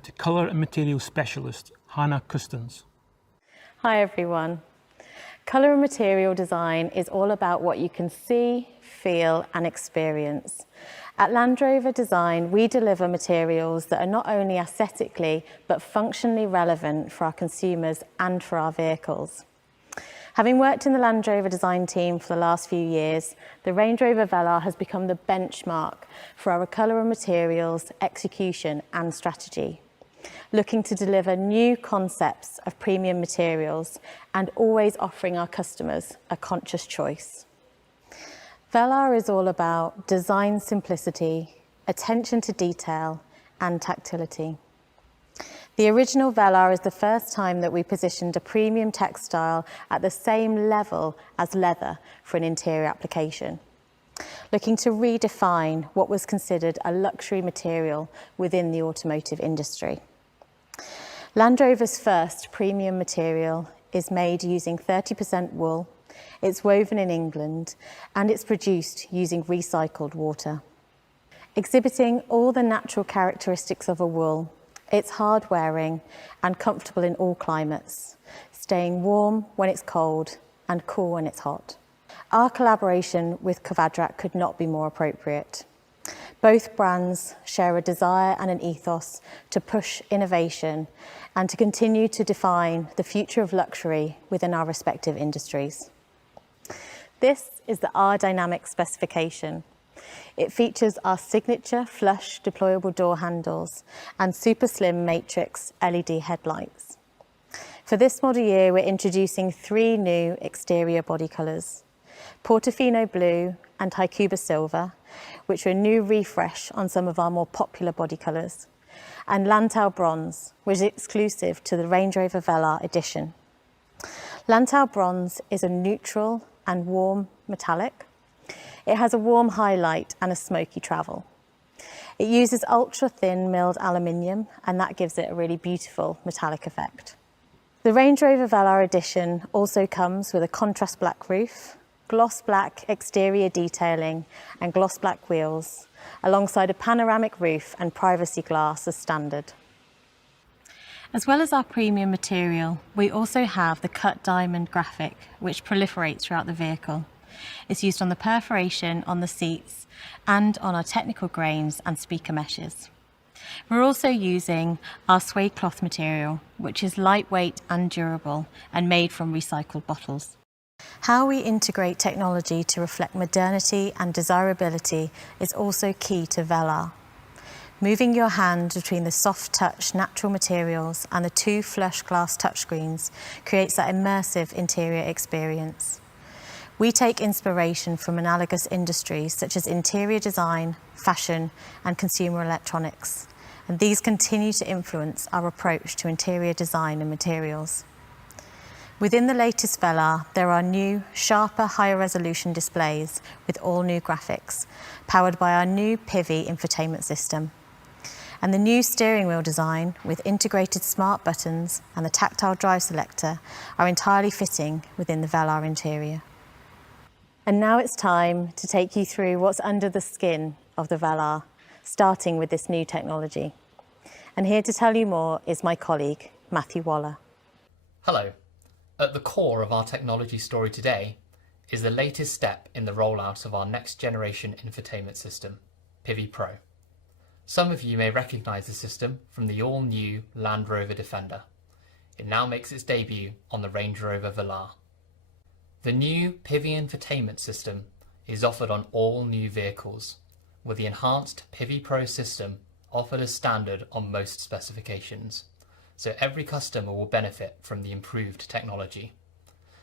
The Colour and Material Specialist, Hannah Custons. Hi everyone. Colour and material design is all about what you can see, feel and experience. At Land Rover Design, we deliver materials that are not only aesthetically but functionally relevant for our consumers and for our vehicles. Having worked in the Land Rover design team for the last few years, the Range Rover Velar has become the benchmark for our colour and materials, execution and strategy. Looking to deliver new concepts of premium materials and always offering our customers a conscious choice. Velar is all about design simplicity, attention to detail and tactility. The original Velar is the first time that we positioned a premium textile at the same level as leather for an interior application, looking to redefine what was considered a luxury material within the automotive industry. Land Rover's first premium material is made using 30% wool, it's woven in England, and it's produced using recycled water. Exhibiting all the natural characteristics of a wool, it's hard wearing and comfortable in all climates, staying warm when it's cold and cool when it's hot. Our collaboration with Kvadrat could not be more appropriate. Both brands share a desire and an ethos to push innovation and to continue to define the future of luxury within our respective industries. This is the R Dynamic specification. It features our signature flush deployable door handles and super slim matrix LED headlights. For this model year, we're introducing 3 new exterior body colours: Portofino Blue and Haikuba Silver, which are a new refresh on some of our more popular body colours, and Lantau Bronze, which is exclusive to the Range Rover Velar edition. Lantau Bronze is a neutral and warm metallic. It has a warm highlight and a smoky travel. It uses ultra-thin milled aluminium, and that gives it a really beautiful metallic effect. The Range Rover Velar edition also comes with a contrast black roof, gloss black exterior detailing and gloss black wheels, alongside a panoramic roof and privacy glass as standard. As well as our premium material, we also have the cut diamond graphic, which proliferates throughout the vehicle. It's used on the perforation on the seats and on our technical grains and speaker meshes. We're also using our suede cloth material, which is lightweight and durable and made from recycled bottles. How we integrate technology to reflect modernity and desirability is also key to Velar. Moving your hand between the soft touch natural materials and the 2 flush glass touchscreens creates that immersive interior experience. We take inspiration from analogous industries such as interior design, fashion and consumer electronics, and these continue to influence our approach to interior design and materials. Within the latest Velar, there are new, sharper, higher resolution displays with all new graphics, powered by our new PHEV infotainment system. And the new steering wheel design with integrated smart buttons and the tactile drive selector are entirely fitting within the Velar interior. And now it's time to take you through what's under the skin of the Velar, starting with this new technology. And here to tell you more is my colleague, Matthew Waller. Hello. At the core of our technology story today is the latest step in the rollout of our next generation infotainment system, PHEV Pro. Some of you may recognise the system from the all-new Land Rover Defender. It now makes its debut on the Range Rover Velar. The new PHEV infotainment system is offered on all new vehicles, with the enhanced PHEV Pro system offered as standard on most specifications, so every customer will benefit from the improved technology.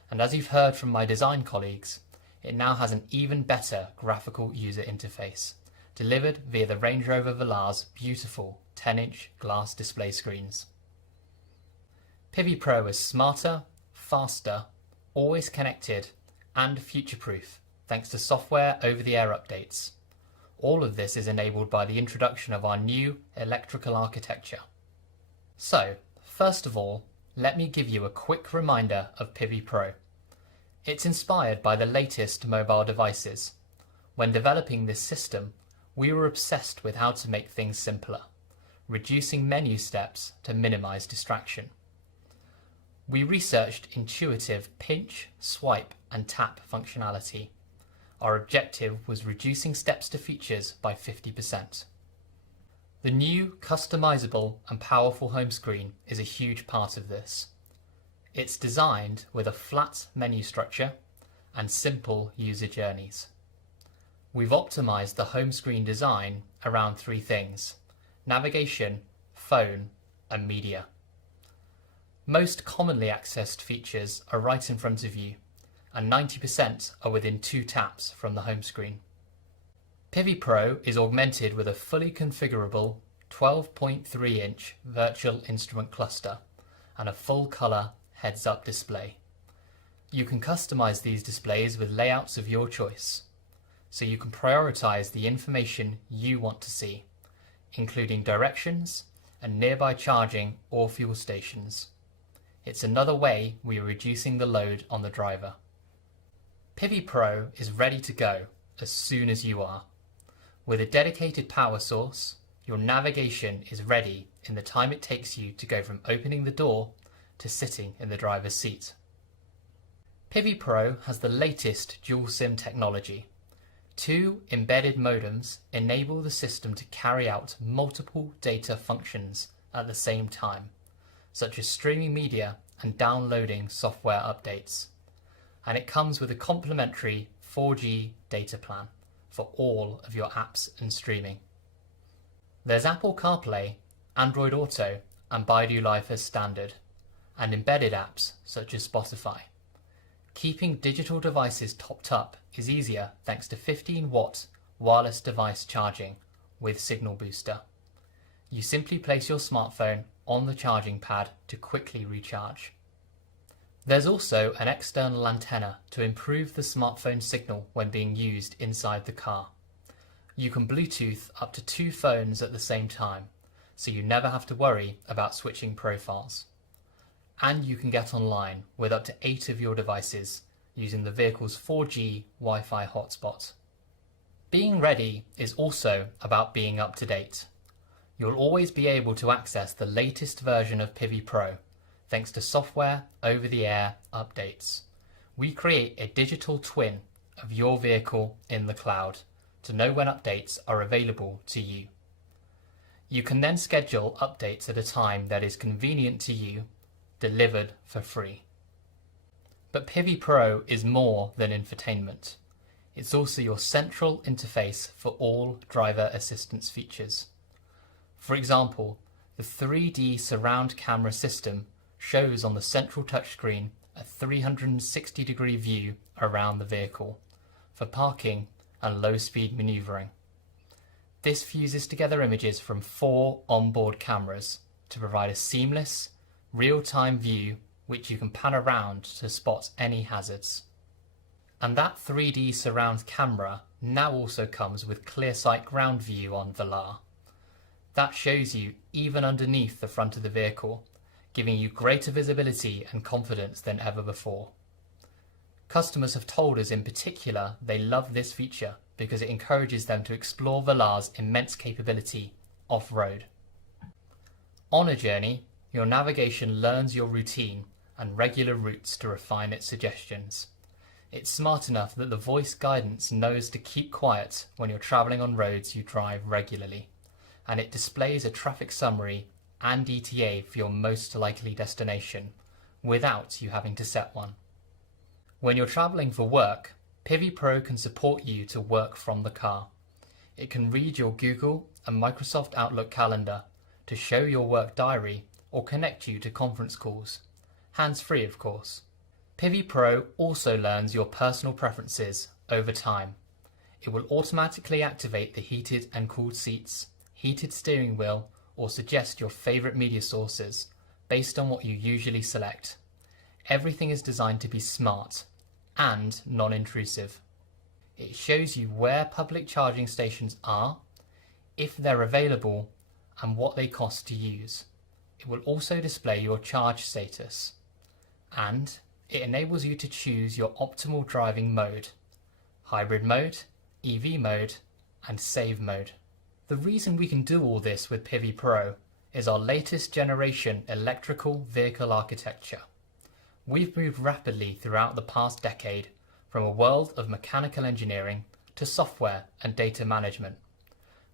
And as you've heard from my design colleagues, it now has an even better graphical user interface, delivered via the Range Rover Velar's beautiful 10-inch glass display screens. PHEV Pro is smarter, faster, always connected and future-proof thanks to software over-the-air updates. All of this is enabled by the introduction of our new electrical architecture. So, first of all, let me give you a quick reminder of PHEV Pro. It's inspired by the latest mobile devices. When developing this system, we were obsessed with how to make things simpler, reducing menu steps to minimize distraction. We researched intuitive pinch, swipe, and tap functionality. Our objective was reducing steps to features by 50%. The new, customizable and powerful home screen is a huge part of this. It's designed with a flat menu structure and simple user journeys. We've optimized the home screen design around three things: navigation, phone, and media. Most commonly accessed features are right in front of you, and 90% are within 2 taps from the home screen. PHEV Pro is augmented with a fully configurable 12.3-inch virtual instrument cluster and a full-colour heads-up display. You can customize these displays with layouts of your choice, so you can prioritize the information you want to see, including directions and nearby charging or fuel stations. It's another way we are reducing the load on the driver. PHEV Pro is ready to go as soon as you are. With a dedicated power source, your navigation is ready in the time it takes you to go from opening the door to sitting in the driver's seat. PHEV Pro has the latest dual SIM technology. 2 embedded modems enable the system to carry out multiple data functions at the same time, such as streaming media and downloading software updates. And it comes with a complimentary 4G data plan for all of your apps and streaming. There's Apple CarPlay, Android Auto, and Baidu Life as standard, and embedded apps such as Spotify. Keeping digital devices topped up is easier thanks to 15-watt wireless device charging with Signal Booster. You simply place your smartphone on the charging pad to quickly recharge. There's also an external antenna to improve the smartphone signal when being used inside the car. You can Bluetooth up to 2 phones at the same time, so you never have to worry about switching profiles. And you can get online with up to 8 of your devices using the vehicle's 4G Wi-Fi hotspot. Being ready is also about being up to date. You'll always be able to access the latest version of PHEV Pro thanks to software over-the-air updates. We create a digital twin of your vehicle in the cloud to know when updates are available to you. You can then schedule updates at a time that is convenient to you, delivered for free. But PHEV Pro is more than infotainment. It's also your central interface for all driver assistance features. For example, the 3D surround camera system shows on the central touchscreen a 360-degree view around the vehicle for parking and low-speed maneuvering. This fuses together images from 4 onboard cameras to provide a seamless, real-time view which you can pan around to spot any hazards. And that 3D surround camera now also comes with ClearSight ground view on Velar. That shows you even underneath the front of the vehicle, giving you greater visibility and confidence than ever before. Customers have told us in particular they love this feature because it encourages them to explore Velar's immense capability off-road. On a journey, your navigation learns your routine and regular routes to refine its suggestions. It's smart enough that the voice guidance knows to keep quiet when you're travelling on roads you drive regularly, and it displays a traffic summary and ETA for your most likely destination without you having to set one. When you're travelling for work, PHEV Pro can support you to work from the car. It can read your Google and Microsoft Outlook calendar to show your work diary or connect you to conference calls, hands-free of course. PHEV Pro also learns your personal preferences over time. It will automatically activate the heated and cooled seats, heated steering wheel, or suggest your favourite media sources based on what you usually select. Everything is designed to be smart and non-intrusive. It shows you where public charging stations are, if they're available, and what they cost to use. It will also display your charge status, and it enables you to choose your optimal driving mode: hybrid mode, EV mode, and save mode. The reason we can do all this with PHEV Pro is our latest generation electrical vehicle architecture. We've moved rapidly throughout the past decade from a world of mechanical engineering to software and data management.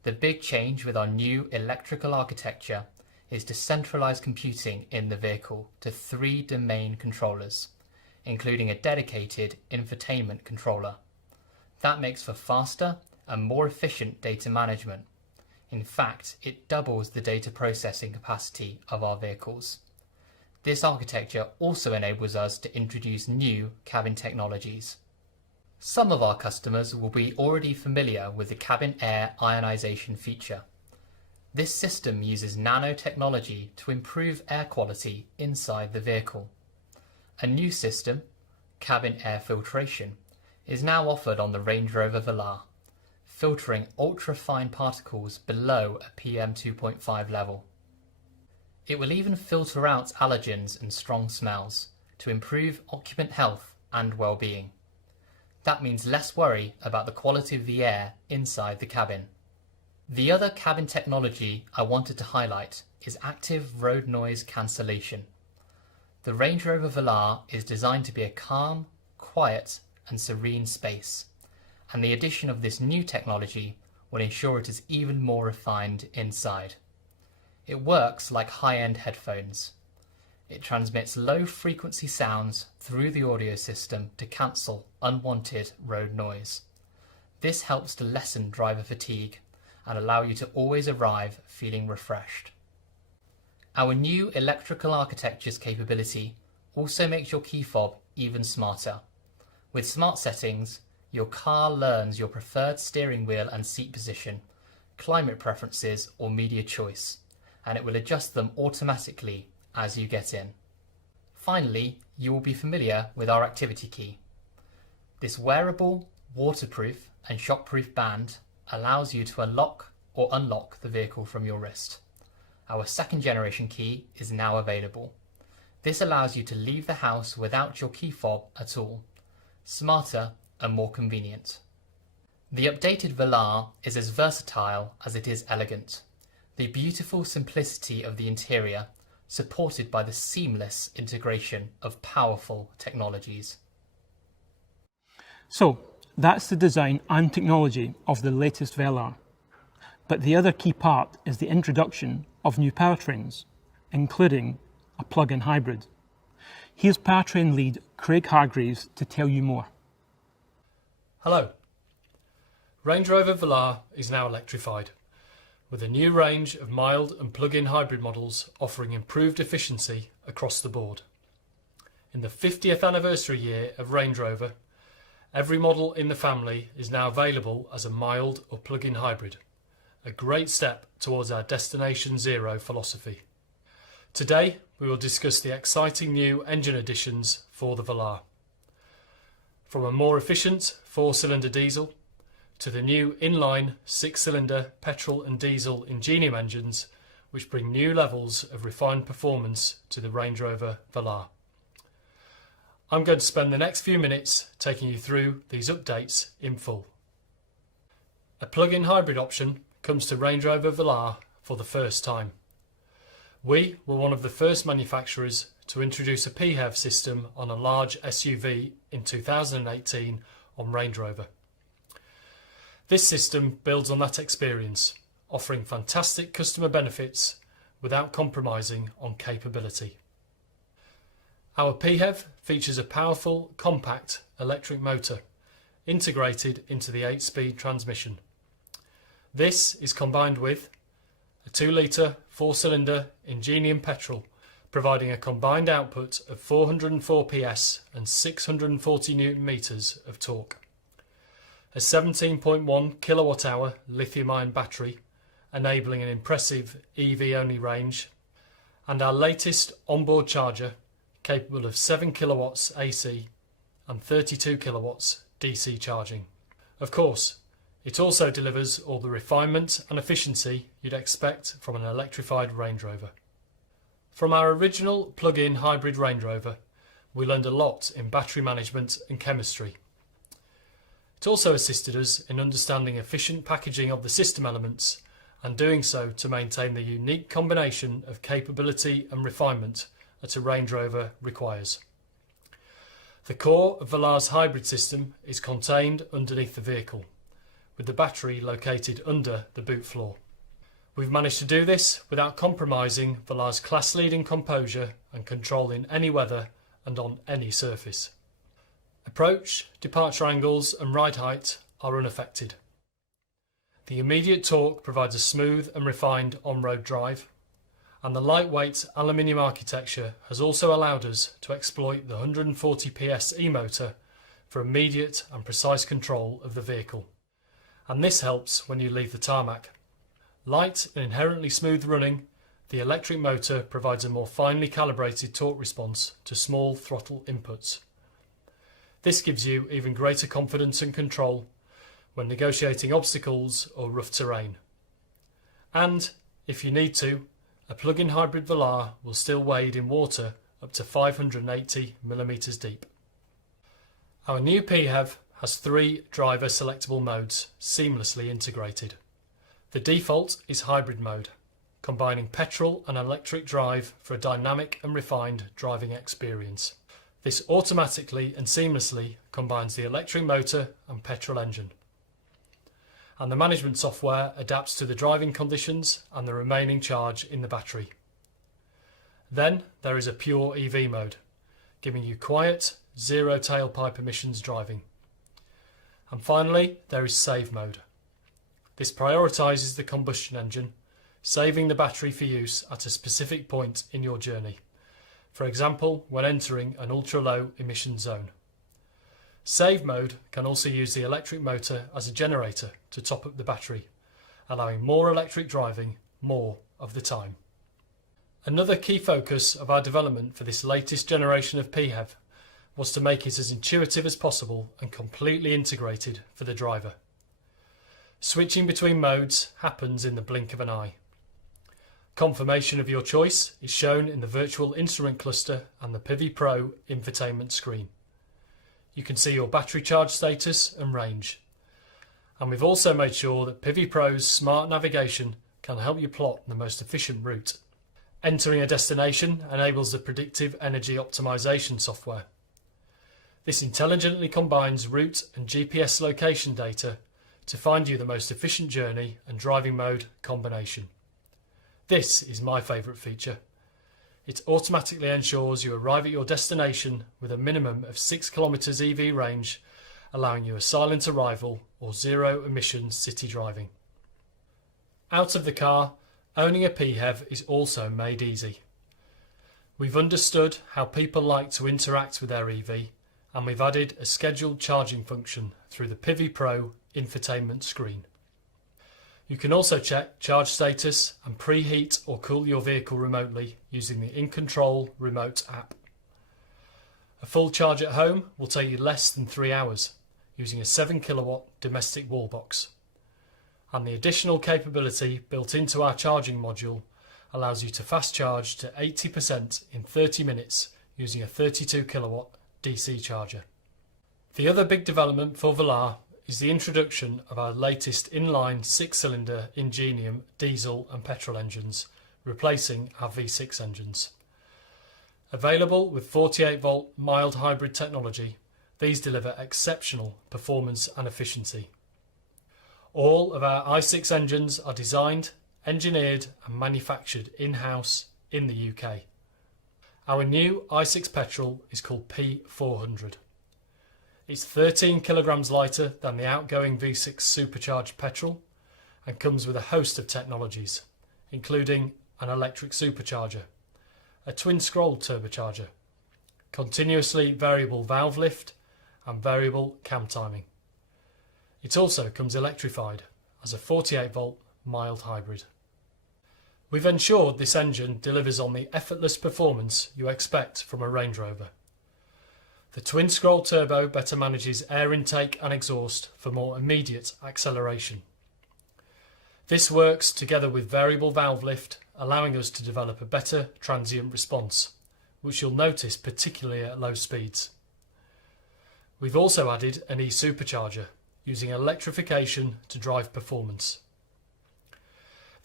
The big change with our new electrical architecture is to centralize computing in the vehicle to 3 domain controllers, including a dedicated infotainment controller. That makes for faster and more efficient data management. In fact, it doubles the data processing capacity of our vehicles. This architecture also enables us to introduce new cabin technologies. Some of our customers will be already familiar with the cabin air ionization feature. This system uses nanotechnology to improve air quality inside the vehicle. A new system, cabin air filtration, is now offered on the Range Rover Velar, filtering ultra-fine particles below a PM2.5 level. It will even filter out allergens and strong smells to improve occupant health and well-being. That means less worry about the quality of the air inside the cabin. The other cabin technology I wanted to highlight is active road noise cancellation. The Range Rover Velar is designed to be a calm, quiet and serene space, and the addition of this new technology will ensure it is even more refined inside. It works like high-end headphones. It transmits low-frequency sounds through the audio system to cancel unwanted road noise. This helps to lessen driver fatigue and allow you to always arrive feeling refreshed. Our new electrical architecture's capability also makes your key fob even smarter. With smart settings, your car learns your preferred steering wheel and seat position, climate preferences or media choice, and it will adjust them automatically as you get in. Finally, you will be familiar with our activity key. This wearable, waterproof and shockproof band allows you to unlock or unlock the vehicle from your wrist. Our second generation key is now available. This allows you to leave the house without your key fob at all. Smarter and more convenient. The updated Velar is as versatile as it is elegant. The beautiful simplicity of the interior, supported by the seamless integration of powerful technologies. So, that's the design and technology of the latest Velar. But the other key part is the introduction of new powertrains, including a plug-in hybrid. Here's powertrain lead Craig Hargreaves to tell you more. Hello. Range Rover Velar is now electrified, with a new range of mild and plug-in hybrid models offering improved efficiency across the board. In the 50th anniversary year of Range Rover, every model in the family is now available as a mild or plug-in hybrid, a great step towards our Destination Zero philosophy. Today we will discuss the exciting new engine additions for the Velar. From a more efficient 4-cylinder diesel to the new inline 6-cylinder petrol and diesel Ingenium engines, which bring new levels of refined performance to the Range Rover Velar. I'm going to spend the next few minutes taking you through these updates in full. A plug-in hybrid option comes to Range Rover Velar for the first time. We were one of the first manufacturers to introduce a PHEV system on a large SUV in 2018 on Range Rover. This system builds on that experience, offering fantastic customer benefits without compromising on capability. Our PHEV features a powerful, compact electric motor integrated into the 8-speed transmission. This is combined with a 2-litre 4-cylinder Ingenium petrol, providing a combined output of 404 PS and 640 Nm of torque. A 17.1 kWh lithium-ion battery, enabling an impressive EV-only range, and our latest onboard charger, capable of 7 kilowatts AC and 32 kilowatts DC charging. Of course, it also delivers all the refinement and efficiency you'd expect from an electrified Range Rover. From our original plug-in hybrid Range Rover, we learned a lot in battery management and chemistry. It also assisted us in understanding efficient packaging of the system elements and doing so to maintain the unique combination of capability and refinement that a Range Rover requires. The core of Velar's hybrid system is contained underneath the vehicle, with the battery located under the boot floor. We've managed to do this without compromising Velar's class-leading composure and control in any weather and on any surface. Approach, departure angles and ride height are unaffected. The immediate torque provides a smooth and refined on-road drive, and the lightweight aluminium architecture has also allowed us to exploit the 140 PS e-motor for immediate and precise control of the vehicle. And this helps when you leave the tarmac. Light and inherently smooth running, the electric motor provides a more finely calibrated torque response to small throttle inputs. This gives you even greater confidence and control when negotiating obstacles or rough terrain. And, if you need to, a plug-in hybrid Velar will still wade in water up to 580mm deep. Our new PHEV has 3 driver selectable modes seamlessly integrated. The default is hybrid mode, combining petrol and electric drive for a dynamic and refined driving experience. This automatically and seamlessly combines the electric motor and petrol engine. And the management software adapts to the driving conditions and the remaining charge in the battery. Then there is a pure EV mode, giving you quiet, zero tailpipe emissions driving. And finally, there is save mode. This prioritises the combustion engine, saving the battery for use at a specific point in your journey, for example when entering an ultra-low emission zone. Save mode can also use the electric motor as a generator to top up the battery, allowing more electric driving more of the time. Another key focus of our development for this latest generation of PHEV was to make it as intuitive as possible and completely integrated for the driver. Switching between modes happens in the blink of an eye. Confirmation of your choice is shown in the virtual instrument cluster and the PHEV Pro infotainment screen. You can see your battery charge status and range. And we've also made sure that PHEV Pro's smart navigation can help you plot the most efficient route. Entering a destination enables the predictive energy optimization software. This intelligently combines route and GPS location data to find you the most efficient journey and driving mode combination. This is my favourite feature. It automatically ensures you arrive at your destination with a minimum of 6 km EV range, allowing you a silent arrival or zero emission city driving. Out of the car, owning a PHEV is also made easy. We've understood how people like to interact with their EV, and we've added a scheduled charging function through the PHEV Pro infotainment screen. You can also check charge status and preheat or cool your vehicle remotely using the In Control remote app. A full charge at home will take you less than 3 hours using a 7 kilowatt domestic wall box. And the additional capability built into our charging module allows you to fast charge to 80% in 30 minutes using a 32 kilowatt DC charger. The other big development for Velar is the introduction of our latest inline 6-cylinder Ingenium diesel and petrol engines, replacing our V6 engines. Available with 48-volt mild hybrid technology, these deliver exceptional performance and efficiency. All of our i6 engines are designed, engineered and manufactured in-house in the UK. Our new i6 petrol is called P400. It's 13 kilograms lighter than the outgoing V6 supercharged petrol and comes with a host of technologies, including an electric supercharger, a twin-scroll turbocharger, continuously variable valve lift and variable cam timing. It also comes electrified as a 48-volt mild hybrid. We've ensured this engine delivers on the effortless performance you expect from a Range Rover. The twin-scroll turbo better manages air intake and exhaust for more immediate acceleration. This works together with variable valve lift, allowing us to develop a better transient response, which you'll notice particularly at low speeds. We've also added an e-supercharger, using electrification to drive performance.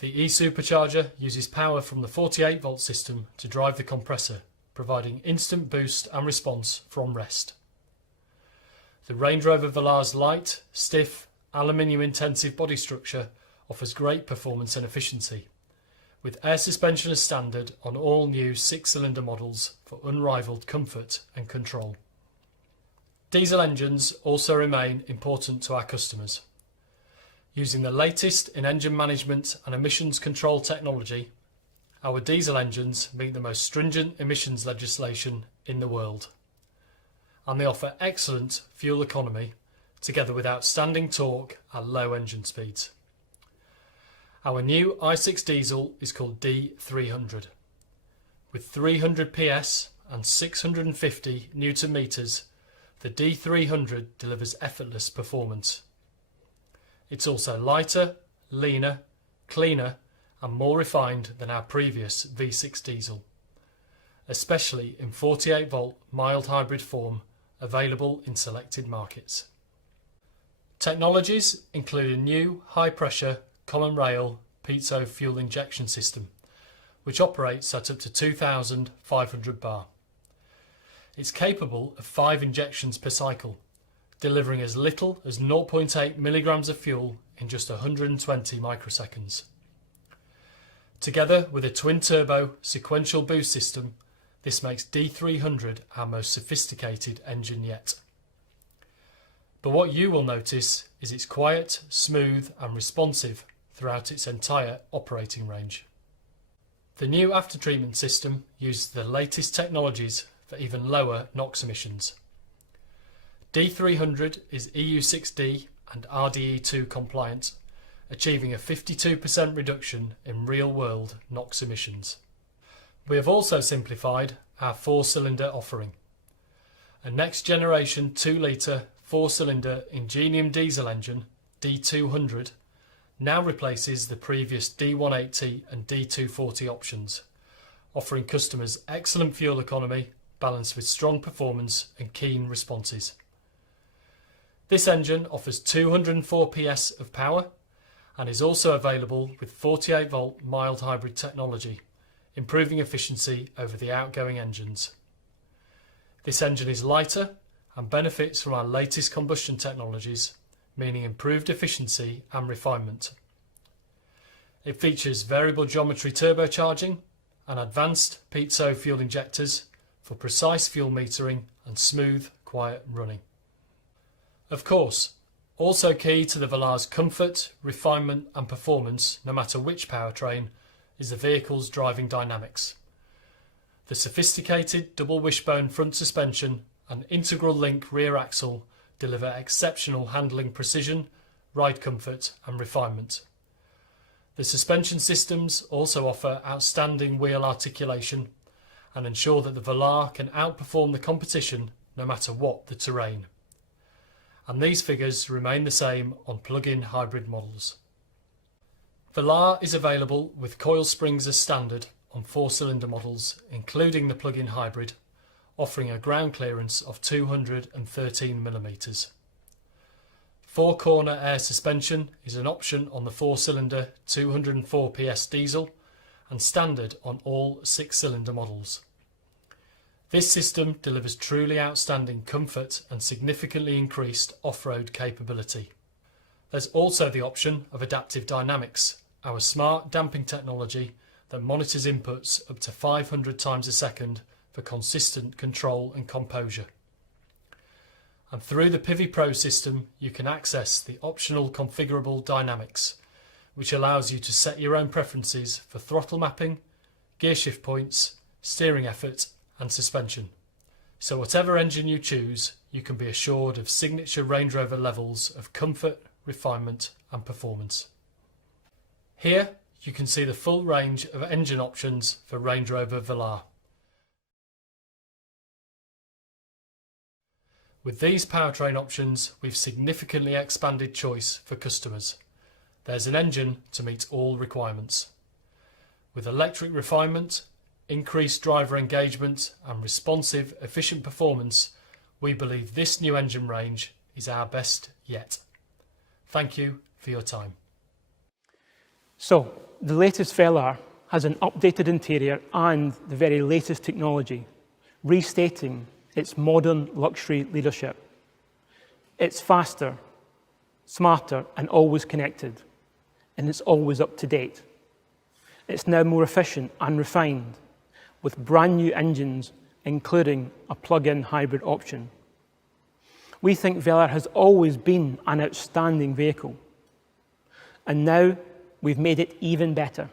The e-supercharger uses power from the 48-volt system to drive the compressor, providing instant boost and response from rest. The Range Rover Velar's light, stiff, aluminium-intensive body structure offers great performance and efficiency, with air suspension as standard on all new 6-cylinder models for unrivaled comfort and control. Diesel engines also remain important to our customers. Using the latest in engine management and emissions control technology, our diesel engines meet the most stringent emissions legislation in the world, and they offer excellent fuel economy together with outstanding torque at low engine speeds. Our new i6 diesel is called D300. With 300 PS and 650 Newton meters, the D300 delivers effortless performance. It's also lighter, leaner, cleaner and more refined than our previous V6 diesel, especially in 48-volt mild hybrid form available in selected markets. Technologies include a new high-pressure common rail piezo fuel injection system, which operates at up to 2,500 bar. It's capable of 5 injections per cycle, delivering as little as 0.8 milligrams of fuel in just 120 microseconds. Together with a twin-turbo sequential boost system, this makes D300 our most sophisticated engine yet. But what you will notice is it's quiet, smooth and responsive throughout its entire operating range. The new aftertreatment system uses the latest technologies for even lower NOx emissions. D300 is EU6D and RDE2 compliant, achieving a 52% reduction in real-world NOx emissions. We have also simplified our 4-cylinder offering. A next-generation 2-litre 4-cylinder Ingenium diesel engine, D200, now replaces the previous D180 and D240 options, offering customers excellent fuel economy balanced with strong performance and keen responses. This engine offers 204 PS of power and is also available with 48-volt mild hybrid technology, improving efficiency over the outgoing engines. This engine is lighter and benefits from our latest combustion technologies, meaning improved efficiency and refinement. It features variable geometry turbocharging and advanced piezo fuel injectors for precise fuel metering and smooth, quiet running. Of course, also key to the Velar's comfort, refinement and performance, no matter which powertrain, is the vehicle's driving dynamics. The sophisticated double wishbone front suspension and integral link rear axle deliver exceptional handling precision, ride comfort and refinement. The suspension systems also offer outstanding wheel articulation and ensure that the Velar can outperform the competition no matter what the terrain. And these figures remain the same on plug-in hybrid models. Velar is available with coil springs as standard on 4-cylinder models, including the plug-in hybrid, offering a ground clearance of 213 mm. 4-corner air suspension is an option on the 4-cylinder 204 PS diesel and standard on all 6-cylinder models. This system delivers truly outstanding comfort and significantly increased off-road capability. There's also the option of adaptive dynamics, our smart damping technology that monitors inputs up to 500 times a second for consistent control and composure. And through the PHEV Pro system, you can access the optional configurable dynamics, which allows you to set your own preferences for throttle mapping, gear shift points, steering effort and suspension. So whatever engine you choose, you can be assured of signature Range Rover levels of comfort, refinement and performance. Here you can see the full range of engine options for Range Rover Velar. With these powertrain options, we've significantly expanded choice for customers. There's an engine to meet all requirements. With electric refinement, increased driver engagement and responsive, efficient performance, we believe this new engine range is our best yet. Thank you for your time. So, the latest Velar has an updated interior and the very latest technology, restating its modern luxury leadership. It's faster, smarter, and always connected, and it's always up to date. It's now more efficient and refined, with brand new engines, including a plug-in hybrid option. We think Velar has always been an outstanding vehicle, and now we've made it even better.